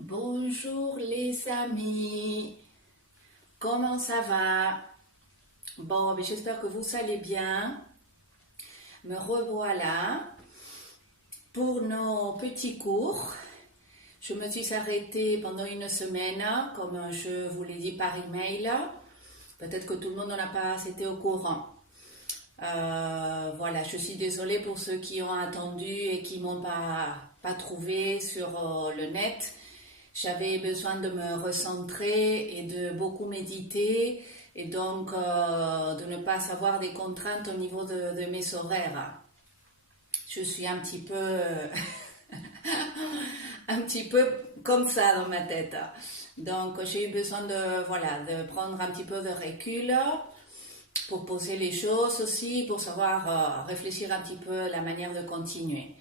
Bonjour les amis, comment ça va? Bon, mais j'espère que vous allez bien. Me revoilà pour nos petits cours. Je me suis arrêtée pendant une semaine, comme je vous l'ai dit par email. Peut-être que tout le monde n'en a pas été au courant. Voilà, je suis désolée pour ceux qui ont attendu et qui m'ont pas trouvé sur le net. J'avais besoin de me recentrer et de beaucoup méditer et donc de ne pas avoir des contraintes au niveau de mes horaires. Je suis un petit peu, un petit peu comme ça dans ma tête. Donc j'ai eu besoin de prendre un petit peu de recul pour poser les choses aussi, pour savoir réfléchir un petit peu la manière de continuer.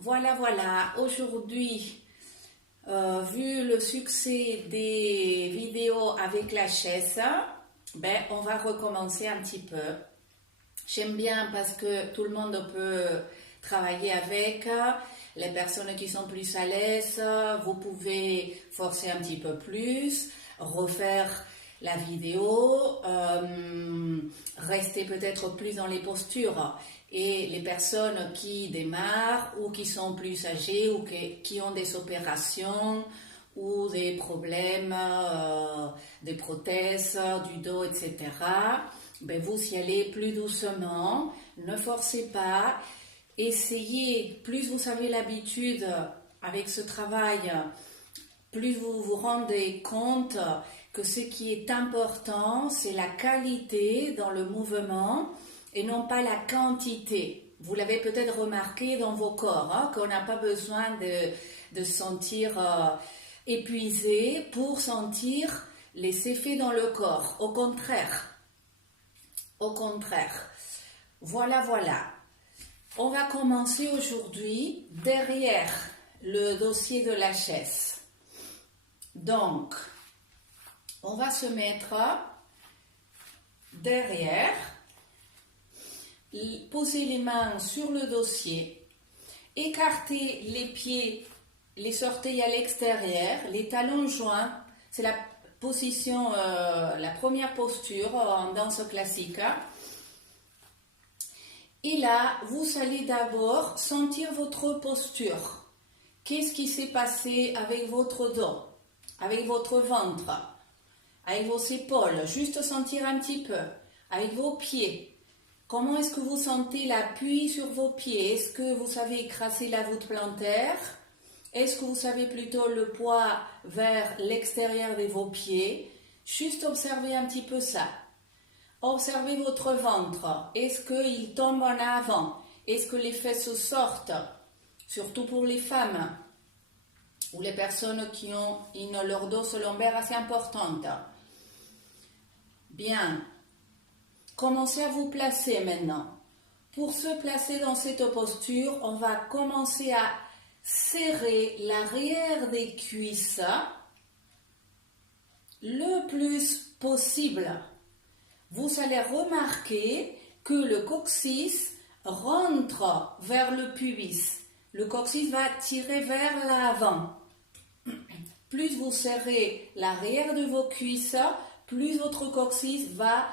Voilà. Aujourd'hui, vu le succès des vidéos avec la chaise, ben, on va recommencer un petit peu. J'aime bien parce que tout le monde peut travailler avec. Les personnes qui sont plus à l'aise, vous pouvez forcer un petit peu plus, refaire la vidéo, rester peut-être plus dans les postures. Et les personnes qui démarrent ou qui sont plus âgées ou qui ont des opérations ou des problèmes, des prothèses, du dos, etc., ben vous y allez plus doucement, ne forcez pas, essayez, plus vous avez l'habitude avec ce travail, plus vous vous rendez compte que ce qui est important, c'est la qualité dans le mouvement et non pas la quantité. Vous l'avez peut-être remarqué dans vos corps, hein, qu'on n'a pas besoin de sentir épuisé pour sentir les effets dans le corps. Au contraire. Voilà. On va commencer aujourd'hui derrière le dossier de la chaise. Donc, on va se mettre derrière, poser les mains sur le dossier, écarter les pieds, les orteils à l'extérieur, les talons joints. C'est la position, la première posture en danse classique. Et là, vous allez d'abord sentir votre posture. Qu'est-ce qui s'est passé avec votre dos, avec votre ventre, avec vos épaules, juste sentir un petit peu, avec vos pieds. Comment est-ce que vous sentez l'appui sur vos pieds? Est-ce que vous savez écraser la voûte plantaire? Est-ce que vous avez plutôt le poids vers l'extérieur de vos pieds? Juste observez un petit peu ça. Observez votre ventre. Est-ce qu'il tombe en avant? Est-ce que les fesses sortent? Surtout pour les femmes ou les personnes qui ont une lordose lombaire assez importante. Bien. Commencez à vous placer maintenant. Pour se placer dans cette posture, on va commencer à serrer l'arrière des cuisses le plus possible. Vous allez remarquer que le coccyx rentre vers le pubis. Le coccyx va tirer vers l'avant. Plus vous serrez l'arrière de vos cuisses, plus votre coccyx va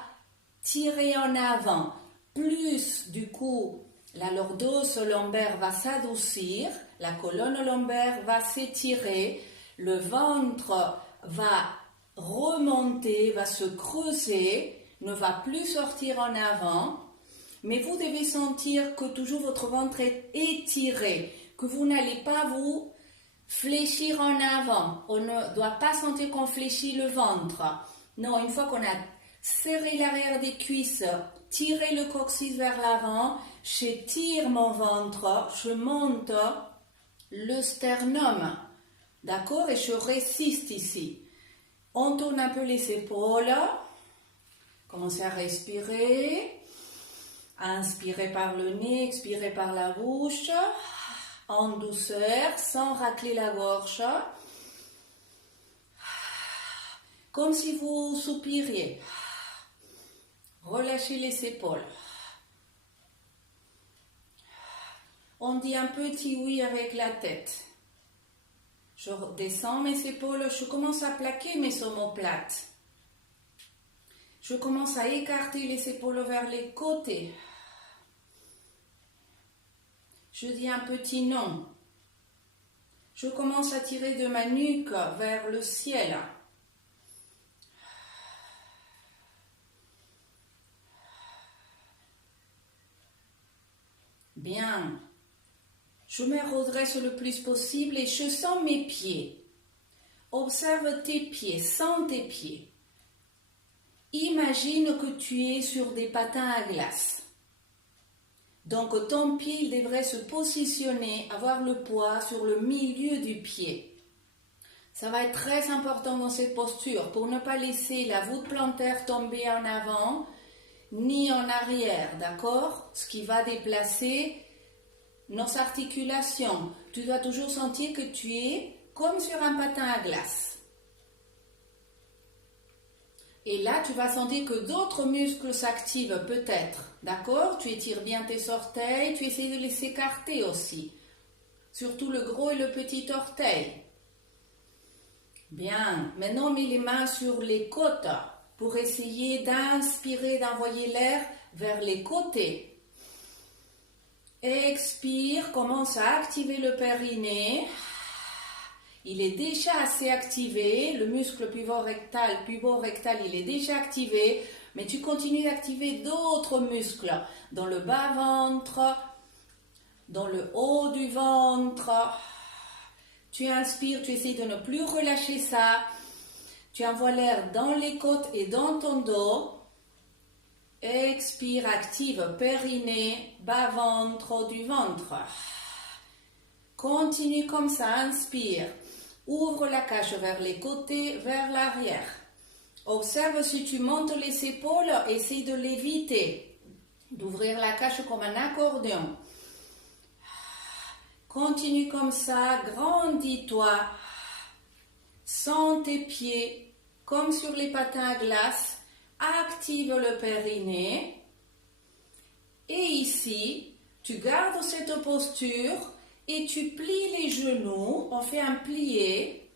tirer en avant. Plus, du coup, la lordose lombaire va s'adoucir, la colonne lombaire va s'étirer, le ventre va remonter, va se creuser, ne va plus sortir en avant, mais vous devez sentir que toujours votre ventre est étiré, que vous n'allez pas vous fléchir en avant. On ne doit pas sentir qu'on fléchit le ventre. Non, une fois qu'on a serré l'arrière des cuisses, tiré le coccyx vers l'avant, j'étire mon ventre, je monte le sternum. D'accord? Et je résiste ici. On tourne un peu les épaules. Commencez à respirer. Inspirez par le nez, expirez par la bouche. En douceur, sans racler la gorge. Comme si vous soupiriez. Relâchez les épaules. On dit un petit oui avec la tête. Je descends mes épaules, je commence à plaquer mes omoplates. Je commence à écarter les épaules vers les côtés. Je dis un petit non. Je commence à tirer de ma nuque vers le ciel. Bien. Je me redresse le plus possible et je sens mes pieds. Observe tes pieds, sens tes pieds. Imagine que tu es sur des patins à glace. Donc ton pied il devrait se positionner, avoir le poids sur le milieu du pied. Ça va être très important dans cette posture pour ne pas laisser la voûte plantaire tomber en avant ni en arrière, d'accord? Ce qui va déplacer nos articulations. Tu dois toujours sentir que tu es comme sur un patin à glace. Et là, tu vas sentir que d'autres muscles s'activent peut-être, d'accord? Tu étires bien tes orteils, tu essaies de les écarter aussi. Surtout le gros et le petit orteil. Bien, maintenant mets les mains sur les côtes pour essayer d'inspirer, d'envoyer l'air vers les côtés. Expire, commence à activer le périnée. Il est déjà assez activé, le muscle pubо-rectal, il est déjà activé, mais tu continues d'activer d'autres muscles dans le bas-ventre, dans le haut du ventre. Tu inspires, tu essaies de ne plus relâcher ça. Tu envoies l'air dans les côtes et dans ton dos. Expire, active périnée, bas-ventre, haut du ventre. Continue comme ça, inspire. Ouvre la cage vers les côtés, vers l'arrière. Observe si tu montes les épaules, essaye de l'éviter. D'ouvrir la cage comme un accordéon. Continue comme ça, grandis-toi. Sens tes pieds comme sur les patins à glace. Active le périnée. Et ici, tu gardes cette posture et tu plies les genoux. On fait un plié.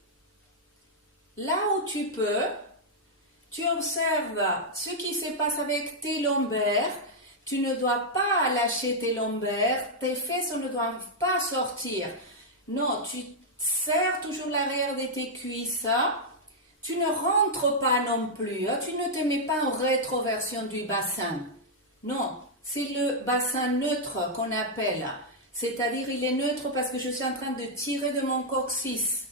Là où tu peux, tu observes ce qui se passe avec tes lombaires. Tu ne dois pas lâcher tes lombaires. Tes fesses ne doivent pas sortir. Non, tu serres toujours l'arrière de tes cuisses. Tu ne rentres pas non plus. Tu ne te mets pas en rétroversion du bassin. Non, c'est le bassin neutre qu'on appelle. C'est-à-dire, il est neutre parce que je suis en train de tirer de mon coccyx.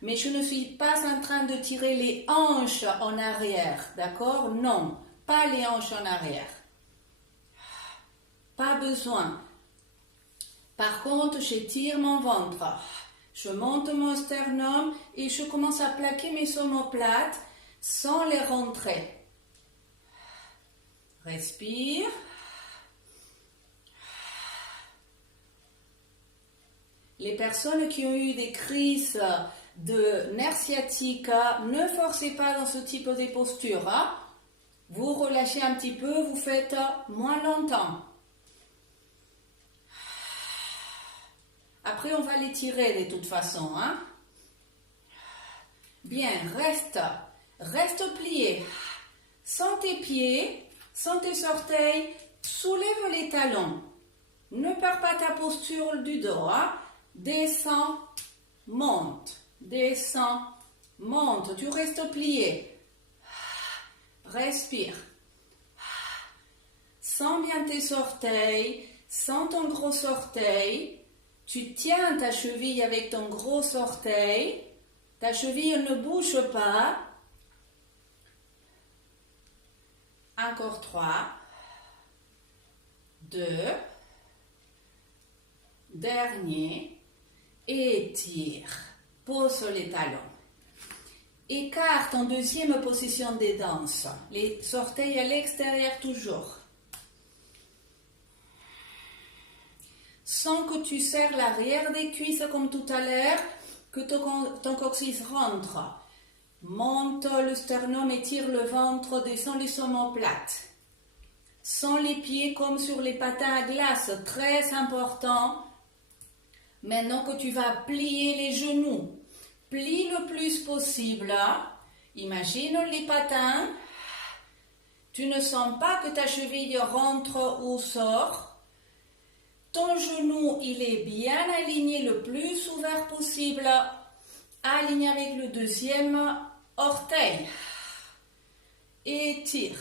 Mais je ne suis pas en train de tirer les hanches en arrière. D'accord? Non, pas les hanches en arrière. Pas besoin. Par contre, j'étire mon ventre. Je monte mon sternum et je commence à plaquer mes omoplates sans les rentrer. Respire. Les personnes qui ont eu des crises de nerfs sciatiques, ne forcez pas dans ce type de posture. Vous relâchez un petit peu, vous faites moins longtemps. Après, on va les tirer de toute façon. Bien, reste plié. Sens tes pieds, sens tes orteils, soulève les talons. Ne perds pas ta posture du dos. Descends, monte, descends, monte. Tu restes plié. Respire. Sens bien tes orteils, sens ton gros orteil. Tu tiens ta cheville avec ton gros orteil. Ta cheville ne bouge pas. Encore 3, 2, dernier. Étire. Pose les talons. Écarte en deuxième position des danses. Les orteils à l'extérieur toujours. Sens que tu serres l'arrière des cuisses comme tout à l'heure, que ton coccyx rentre. Monte le sternum, étire le ventre, descend les omoplates. Sens les pieds comme sur les patins à glace, très important. Maintenant que tu vas plier les genoux, plie le plus possible. Imagine les patins. Tu ne sens pas que ta cheville rentre ou sort. Ton genou, il est bien aligné le plus ouvert possible. Aligné avec le deuxième orteil. Étire.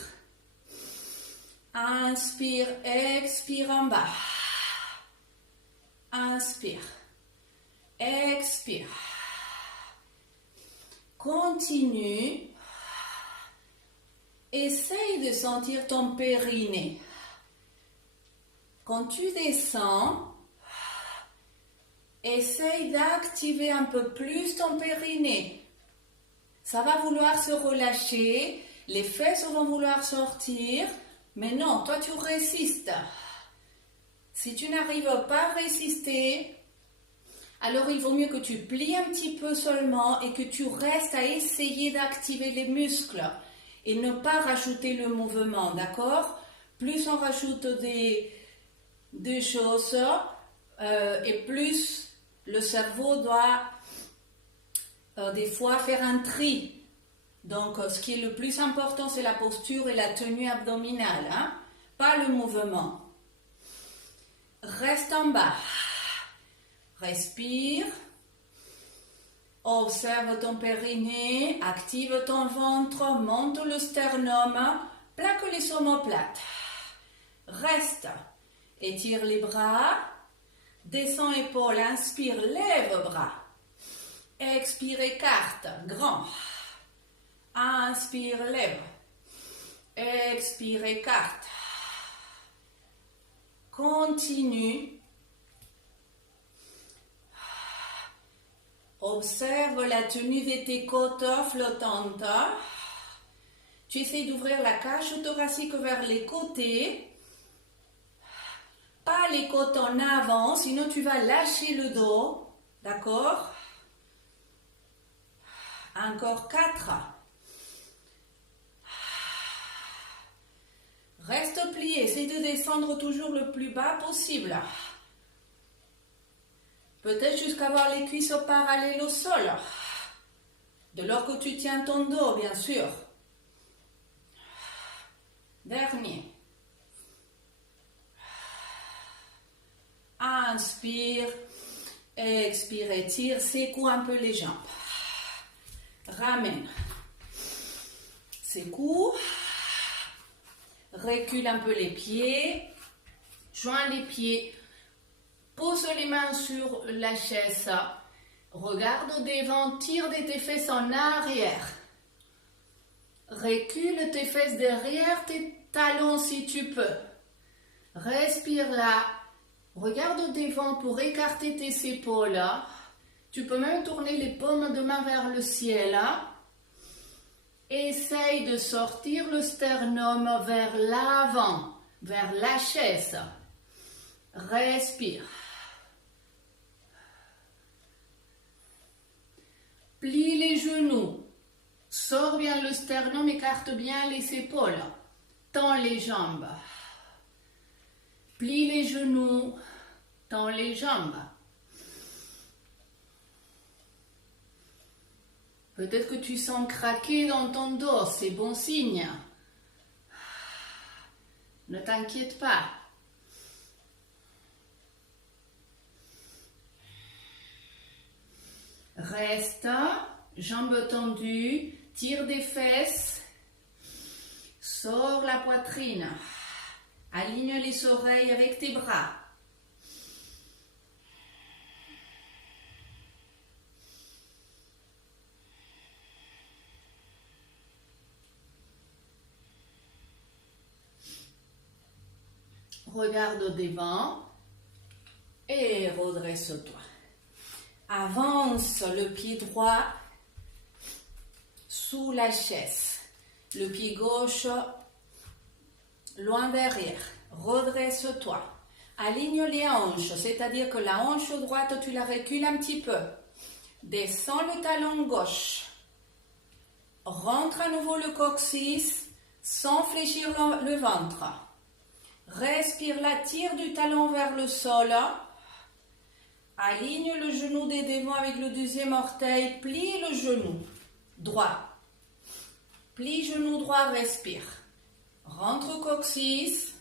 Inspire, expire en bas. Inspire. Expire. Continue. Essaye de sentir ton périnée. Quand tu descends, essaye d'activer un peu plus ton périnée. Ça va vouloir se relâcher, les fesses vont vouloir sortir, mais non, toi tu résistes. Si tu n'arrives pas à résister, alors il vaut mieux que tu plies un petit peu seulement et que tu restes à essayer d'activer les muscles et ne pas rajouter le mouvement, d'accord? Plus on rajoute des choses et plus le cerveau doit des fois faire un tri. Donc ce qui est le plus important, c'est la posture et la tenue abdominale, hein? Pas le mouvement. Reste en bas. Respire. Observe ton périnée. Active ton ventre. Monte le sternum. Plaque les omoplates. Reste. Étire les bras. Descends épaules. Inspire. Lève bras. Expire. Écarte. Grand. Inspire. Lève. Expire. Écarte. Continue. Observe la tenue de tes côtes flottantes. Tu essaies d'ouvrir la cage thoracique vers les côtés. Pas les côtes en avant, sinon tu vas lâcher le dos. D'accord? Encore 4. Reste plié, essaye de descendre toujours le plus bas possible. Peut-être jusqu'à avoir les cuisses parallèles au sol. De lors que tu tiens ton dos, bien sûr. Dernier. Inspire, expire, étire, secoue un peu les jambes. Ramène. Secoue. Recule un peu les pieds. Joins les pieds. Pose les mains sur la chaise. Regarde au devant, tire de tes fesses en arrière. Recule tes fesses derrière tes talons si tu peux. Respire là. Regarde au devant pour écarter tes épaules. Tu peux même tourner les paumes de main vers le ciel. Essaye de sortir le sternum vers l'avant, vers la chaise. Respire. Plie les genoux. Sors bien le sternum, écarte bien les épaules. Tends les jambes. Plie les genoux. Tends les jambes. Peut-être que tu sens craquer dans ton dos, c'est bon signe. Ne t'inquiète pas. Reste, jambes tendues, tire des fesses, sors la poitrine, aligne les oreilles avec tes bras. Regarde au devant et redresse-toi. Avance le pied droit sous la chaise. Le pied gauche loin derrière. Redresse-toi. Aligne les hanches, c'est-à-dire que la hanche droite, tu la recules un petit peu. Descends le talon gauche. Rentre à nouveau le coccyx sans fléchir le ventre. Respire la tire du talon vers le sol. Aligne le genou des devants avec le deuxième orteil. Plie le genou droit. Plie genou droit, respire. Rentre au coccyx.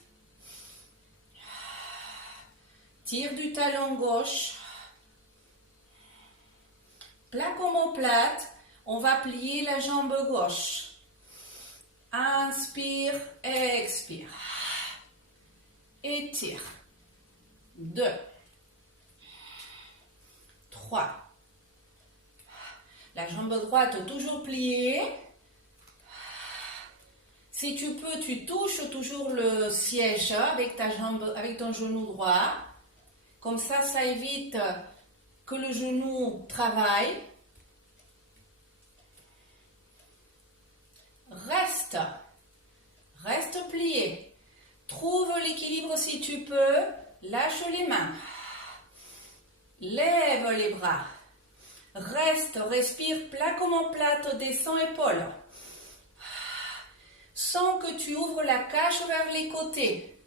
Tire du talon gauche. Plaque omoplate. On va plier la jambe gauche. Inspire, expire. Étire. 2, 3. La jambe droite toujours pliée. Si tu peux, tu touches toujours le siège avec ta jambe, avec ton genou droit. Comme ça évite que le genou travaille. Reste plié. Trouve l'équilibre si tu peux. Lâche les mains. Lève les bras. Reste, respire, plaque omoplate, descends épaules. Sens que tu ouvres la cage vers les côtés.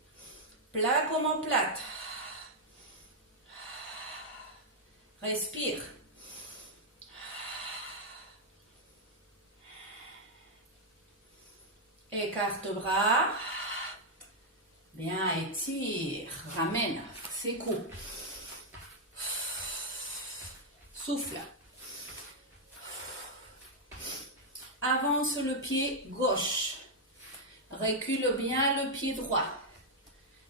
Plaque omoplate. Respire. Écarte bras. Bien, étire. Ramène. Secoue. Souffle. Avance le pied gauche. Recule bien le pied droit.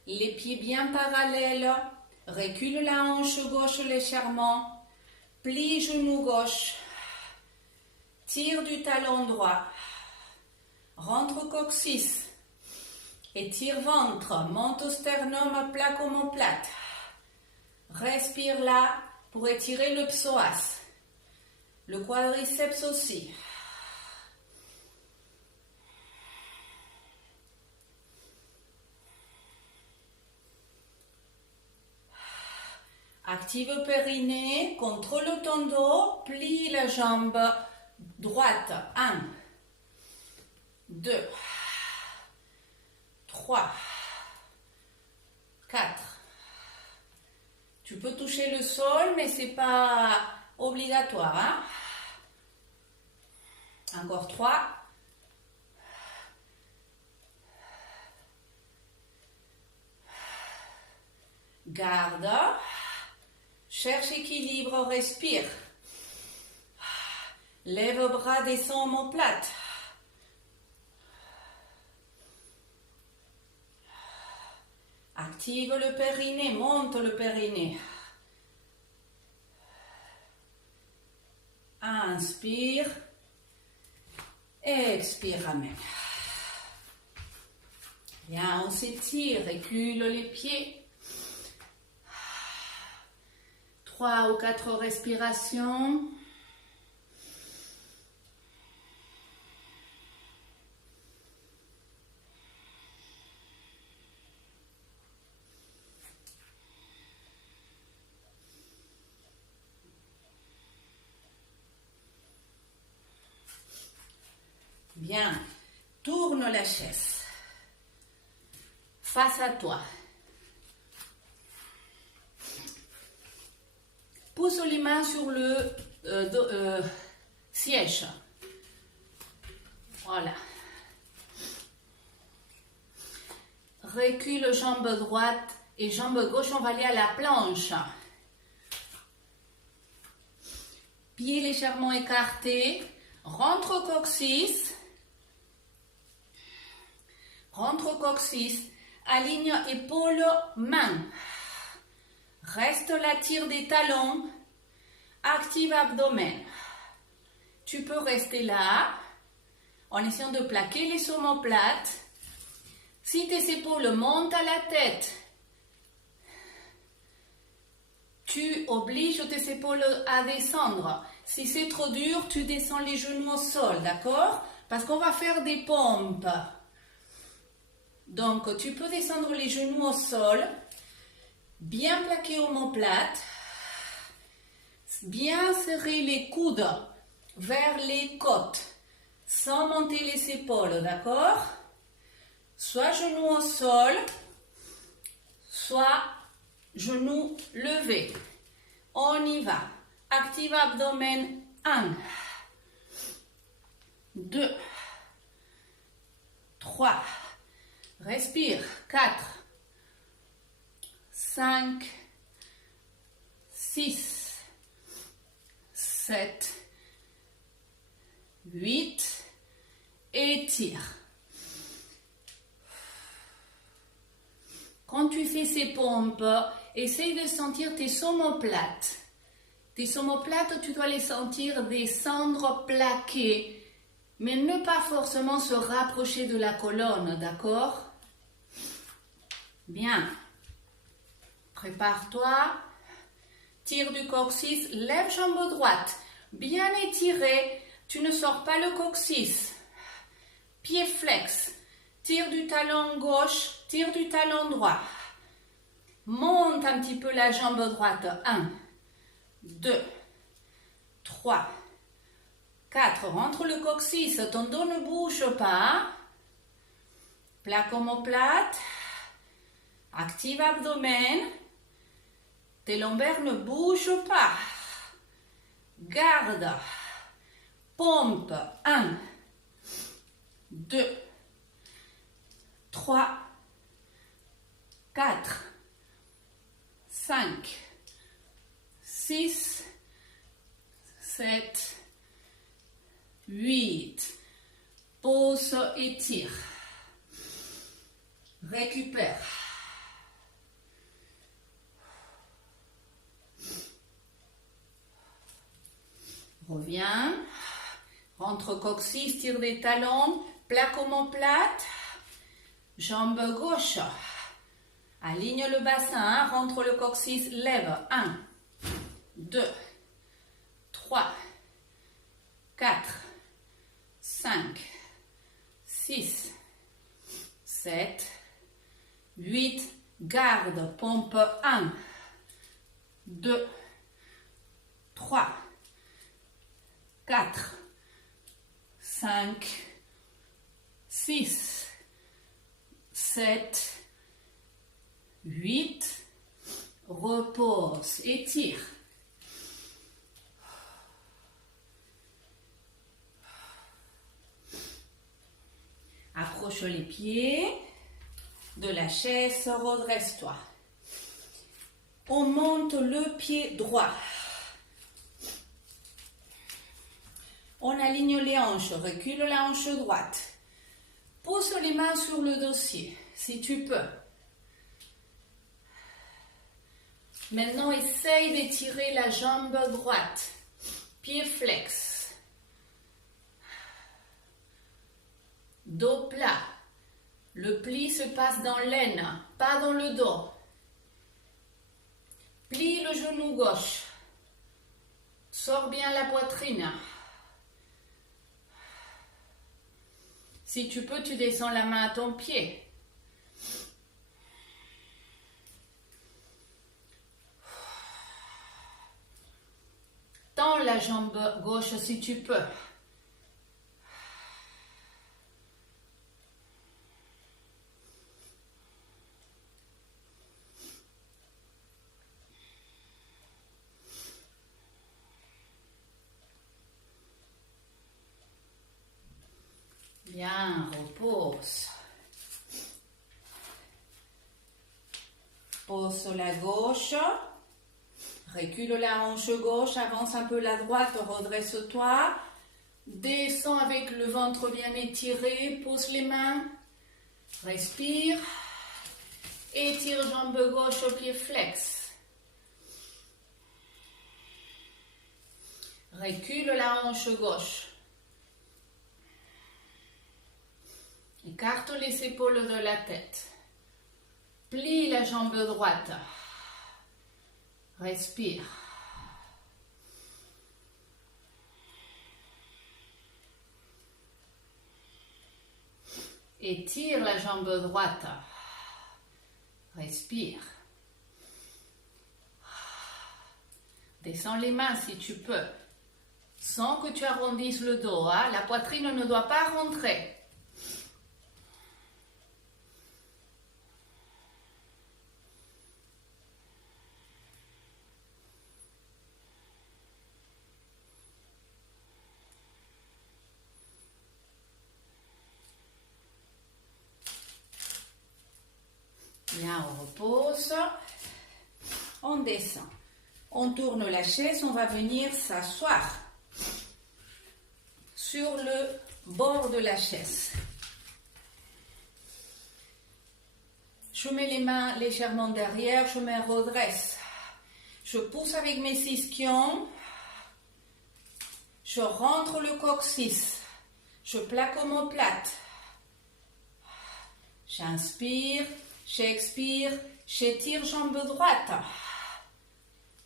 Les pieds bien parallèles. Recule la hanche gauche légèrement. Plie genou gauche. Tire du talon droit. Rentre au coccyx. Étire ventre. Monte au sternum, plaque omoplate. Respire là pour étirer le psoas. Le quadriceps aussi. Active le périnée, contrôle ton dos, plie la jambe droite. 1, 2, 3, 4. Tu peux toucher le sol, mais c'est pas obligatoire. Hein? Encore 3. Garde. Cherche équilibre, respire. Lève bras, descends omoplate. Active le périnée, monte le périnée. Inspire. Expire, ramène. Bien, on s'étire, recule les pieds. 3 ou 4 respirations. Bien, tourne la chaise face à toi. Pose les mains sur le siège. Voilà. Recule jambe droite et jambe gauche, on va aller à la planche. Pieds légèrement écartés. Rentre au coccyx. Rentre au coccyx. Aligne épaules, mains. Reste la tire des talons. Active abdomen. Tu peux rester là en essayant de plaquer les omoplates. Si tes épaules montent à la tête, tu obliges tes épaules à descendre. Si c'est trop dur, tu descends les genoux au sol, d'accord? Parce qu'on va faire des pompes. Donc, tu peux descendre les genoux au sol. Bien plaquer omoplate, bien serrer les coudes vers les côtes, sans monter les épaules, d'accord? Soit genoux au sol, soit genoux levés. On y va. Active abdomen. 1, 2, 3. Respire. 4, 5, 6, 7, 8. Étire. Quand tu fais ces pompes, essaye de sentir tes omoplates. Tes omoplates, tu dois les sentir descendre plaquées, mais ne pas forcément se rapprocher de la colonne, d'accord? Bien. Prépare-toi. Tire du coccyx, lève jambe droite. Bien étiré, tu ne sors pas le coccyx. Pied flex. Tire du talon gauche, tire du talon droit. Monte un petit peu la jambe droite. 1, 2, 3, 4. Rentre le coccyx, ton dos ne bouge pas. Plaque omoplate. Active abdomen. Tes lombaires ne bougent pas. Garde. Pompe. 1, 2, 3, 4, 5, 6, 7, 8. Pause, étire. Récupère. Reviens. Rentre coccyx, tire des talons. Plaque omoplate. Jambe gauche. Aligne le bassin. Rentre le coccyx. Lève. 1, 2, 3, 4, 5, 6, 7, 8. Garde. Pompe. 1, 2, 3, 4, 5, 6, 7, 8. Repose. Étire. Approche les pieds de la chaise, redresse-toi. On monte le pied droit. On aligne les hanches, recule la hanche droite. Pose les mains sur le dossier, si tu peux. Maintenant, essaye d'étirer la jambe droite. Pied flex. Dos plat. Le pli se passe dans l'aine, pas dans le dos. Plie le genou gauche. Sors bien la poitrine. Si tu peux, tu descends la main à ton pied. Tends la jambe gauche si tu peux. Bien, repose. Pose sur la gauche. Recule la hanche gauche, avance un peu la droite, redresse-toi. Descends avec le ventre bien étiré, pose les mains. Respire. Étire jambe gauche, pied flex. Recule la hanche gauche. Écarte les épaules de la tête. Plie la jambe droite. Respire. Étire la jambe droite. Respire. Descends les mains si tu peux. Sans que tu arrondisses le dos. Hein? La poitrine ne doit pas rentrer. hausse, on descend. On tourne la chaise, on va venir s'asseoir sur le bord de la chaise. Je mets les mains légèrement derrière, je me redresse. Je pousse avec mes ischions. Je rentre le coccyx. Je plaque omoplate. J'inspire, j'expire, j'étire jambe droite.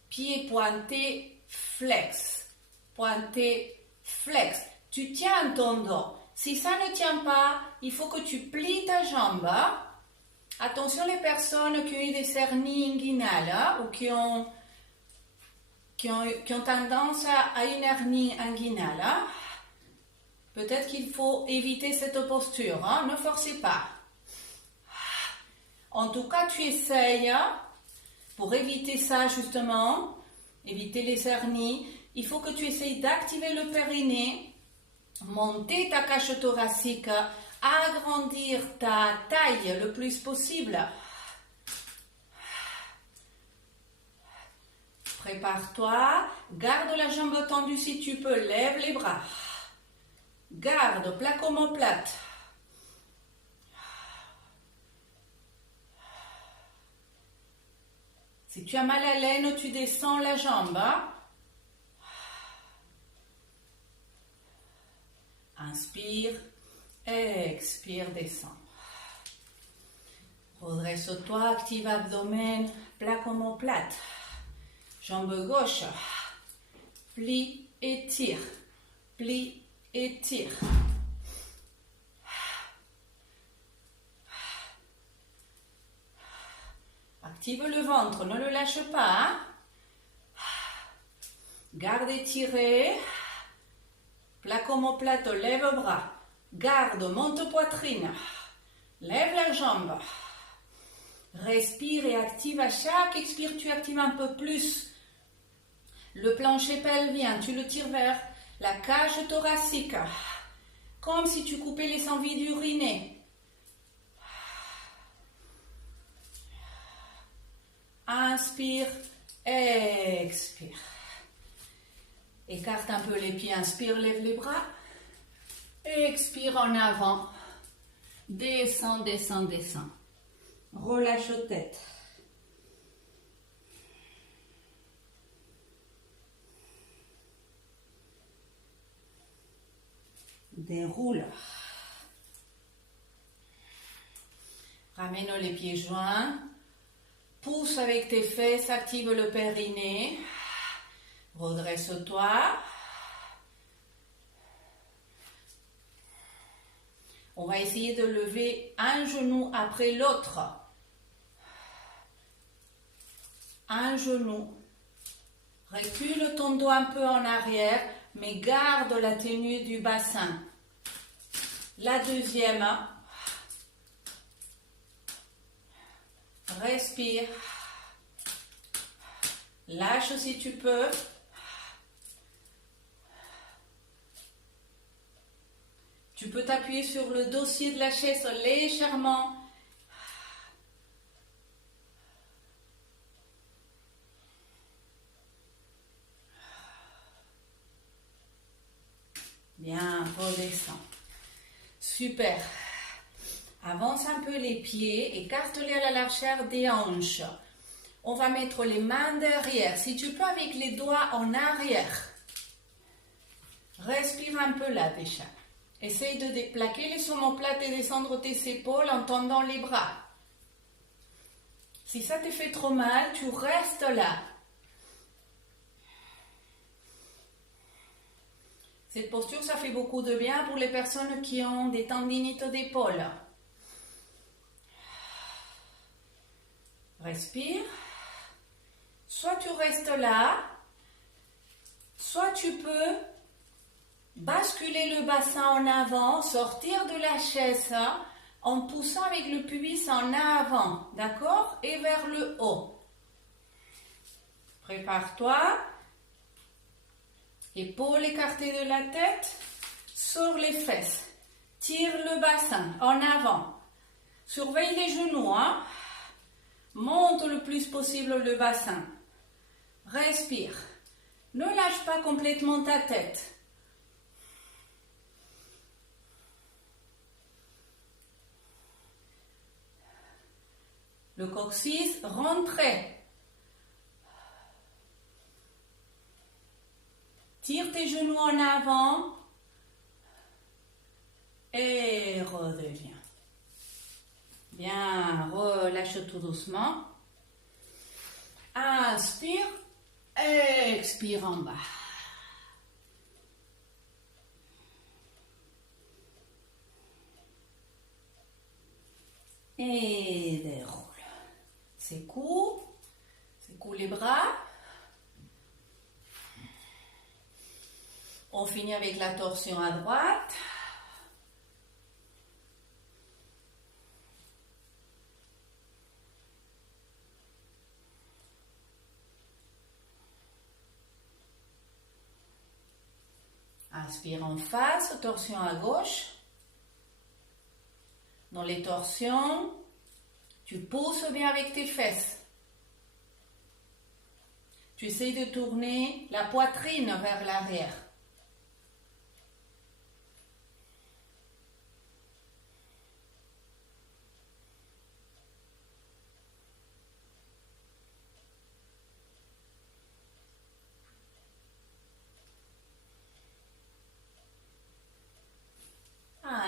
Pied pointé, flex. Pointé, flex. Tu tiens ton dos. Si ça ne tient pas, il faut que tu plies ta jambe. Attention les personnes qui ont eu des hernies inguinales ou qui ont tendance à une hernie inguinale. Peut-être qu'il faut éviter cette posture. Ne forcez pas. En tout cas, tu essayes pour éviter ça justement, éviter les hernies. Il faut que tu essayes d'activer le périnée, monter ta cage thoracique, agrandir ta taille le plus possible. Prépare-toi, garde la jambe tendue si tu peux, lève les bras. Garde, plaque omoplate. Si tu as mal à l'aine, tu descends la jambe. Inspire, expire, descends. Redresse-toi, active abdomen, plaque omoplate. Jambe gauche, plie et tire, plie et tire. Active le ventre, ne le lâche pas. Garde étiré. Plaque omoplate, lève bras. Garde, monte poitrine. Lève la jambe. Respire et active à chaque expire, tu actives un peu plus le plancher pelvien. Tu le tires vers la cage thoracique. Comme si tu coupais les envies d'uriner. Inspire, expire. Écarte un peu les pieds, inspire, lève les bras. Expire en avant. Descends, descends, descends. Relâche tête. Déroule. Ramène les pieds joints. Pousse avec tes fesses, active le périnée. Redresse-toi. On va essayer de lever un genou après l'autre. Un genou. Recule ton dos un peu en arrière, mais garde la tenue du bassin. La deuxième. Respire. Lâche si tu peux. Tu peux t'appuyer sur le dossier de la chaise légèrement. Bien, redescends. Super. Avance un peu les pieds, écarte-les à la largeur des hanches. On va mettre les mains derrière. Si tu peux, avec les doigts en arrière. Respire un peu là déjà. Essaye de déplaquer les omoplates et descendre tes épaules en tendant les bras. Si ça te fait trop mal, tu restes là. Cette posture, ça fait beaucoup de bien pour les personnes qui ont des tendinites d'épaule. Respire. Soit tu restes là, soit tu peux basculer le bassin en avant, sortir de la chaise en poussant avec le pubis en avant, d'accord? Et vers le haut. Prépare-toi. Épaules écartées de la tête, sur les fesses. Tire le bassin en avant. Surveille les genoux, hein? Monte le plus possible le bassin. Respire. Ne lâche pas complètement ta tête. Le coccyx rentré. Tire tes genoux en avant et redeviens. Bien, relâche tout doucement. Inspire, expire en bas. Et déroule. Secoue les bras. On finit avec la torsion à droite. Inspire en face, torsion à gauche. Dans les torsions, tu pousses bien avec tes fesses. Tu essaies de tourner la poitrine vers l'arrière.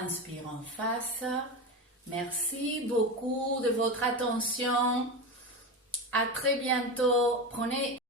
Inspire en face. Merci beaucoup de votre attention. À très bientôt. Prenez